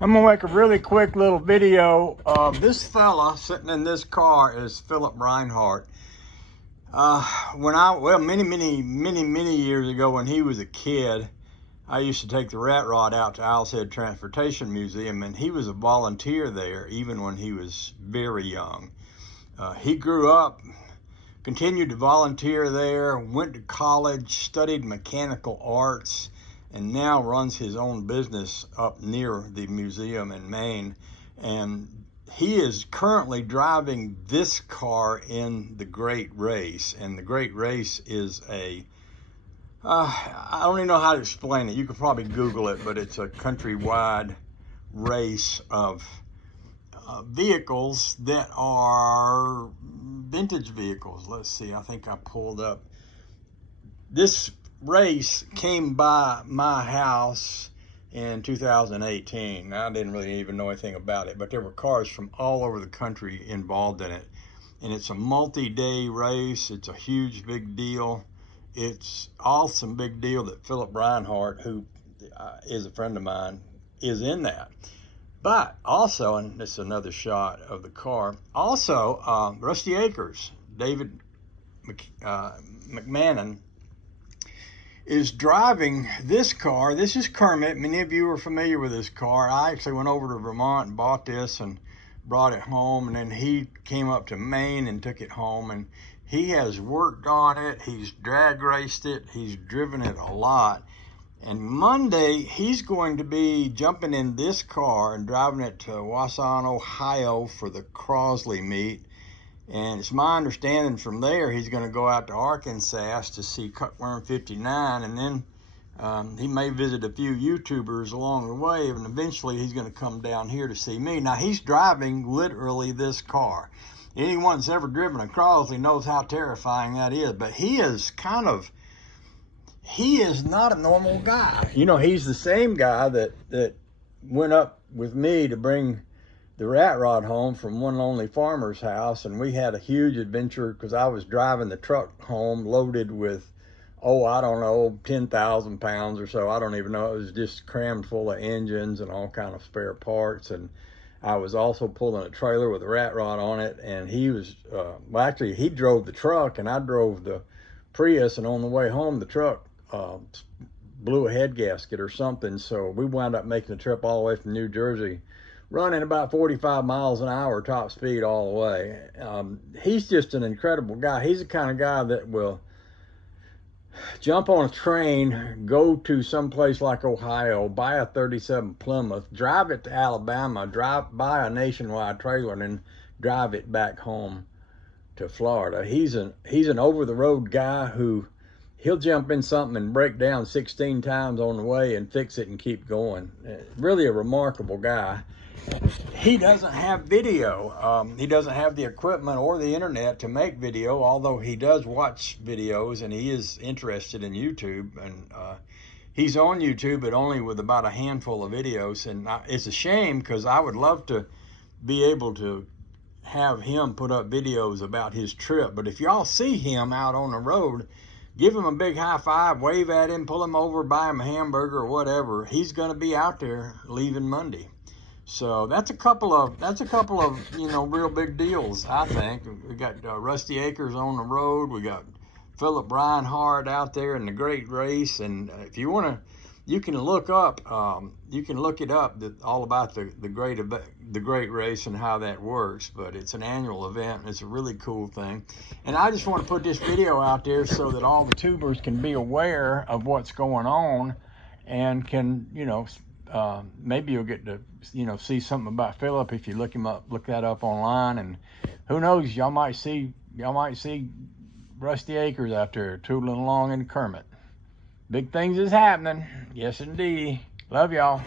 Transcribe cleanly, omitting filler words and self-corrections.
I'm gonna make a really quick little video. This fella sitting in this car is Philip Reinhardt. Many years ago when he was a kid, I used to take the rat rod out to Owl's Head Transportation Museum, and he was a volunteer there even when he was very young. He grew up, continued to volunteer there, went to college, studied mechanical arts, and now runs his own business up near the museum in Maine. And he is currently driving this car in the Great Race. And the Great Race is I don't even know how to explain it. You could probably Google it, but it's a countrywide race of vehicles that are vintage vehicles. Let's see, I think I pulled up. This race came by my house in 2018. I didn't really even know anything about it, but there were cars from all over the country involved in it. And it's a multi-day race. It's a huge, big deal. It's awesome big deal that Philip Reinhardt, who is a friend of mine, is in that. But also, and this is another shot of the car, also Rusty Acres, David McMahon, is driving this car. This is Kermit. Many of you are familiar with this car. I actually went over to Vermont and bought this and brought it home, and then he came up to Maine and took it home, and he has worked on it. He's drag raced it. He's driven it a lot. And Monday, he's going to be jumping in this car and driving it to Wausau, Ohio for the Crosley meet. And it's my understanding from there, he's going to go out to Arkansas to see Cutworm 59. And then he may visit a few YouTubers along the way. And eventually, he's going to come down here to see me. Now, he's driving literally this car. Anyone that's ever driven a Crosley knows how terrifying that is. But he is not a normal guy. You know, he's the same guy that went up with me to bring the rat rod home from one lonely farmer's house, and we had a huge adventure because I was driving the truck home loaded with, I don't know, 10,000 pounds or so. I don't even know. It was just crammed full of engines and all kind of spare parts. And I was also pulling a trailer with a rat rod on it, and he was, actually he drove the truck and I drove the Prius, and on the way home, the truck blew a head gasket or something. So we wound up making the trip all the way from New Jersey, running about 45 miles an hour top speed all the way. He's just an incredible guy. He's the kind of guy that will jump on a train, go to some place like Ohio, buy a 37 Plymouth, drive it to Alabama, buy a nationwide trailer, and then drive it back home to Florida. He's an over-the-road guy who he'll jump in something and break down 16 times on the way and fix it and keep going. Really a remarkable guy. He doesn't have video. He doesn't have the equipment or the internet to make video, although he does watch videos and he is interested in YouTube. And he's on YouTube, but only with about a handful of videos. And it's a shame because I would love to be able to have him put up videos about his trip. But if y'all see him out on the road, give him a big high five, wave at him, pull him over, buy him a hamburger or whatever. He's going to be out there leaving Monday. So that's a couple of real big deals, I think. We got Rusty Acres on the road. We got Philip Reinhardt out there in the Great Race. And if you want to, you can look it up, all about the Great Race and how that works. But it's an annual event. It's a really cool thing. And I just want to put this video out there so that all the tubers can be aware of what's going on and can, maybe you'll get to, see something about Philip if you look that up online. And who knows, y'all might see Rusty Acres out there tootling along in Kermit. Big things is happening. Yes, indeed. Love y'all.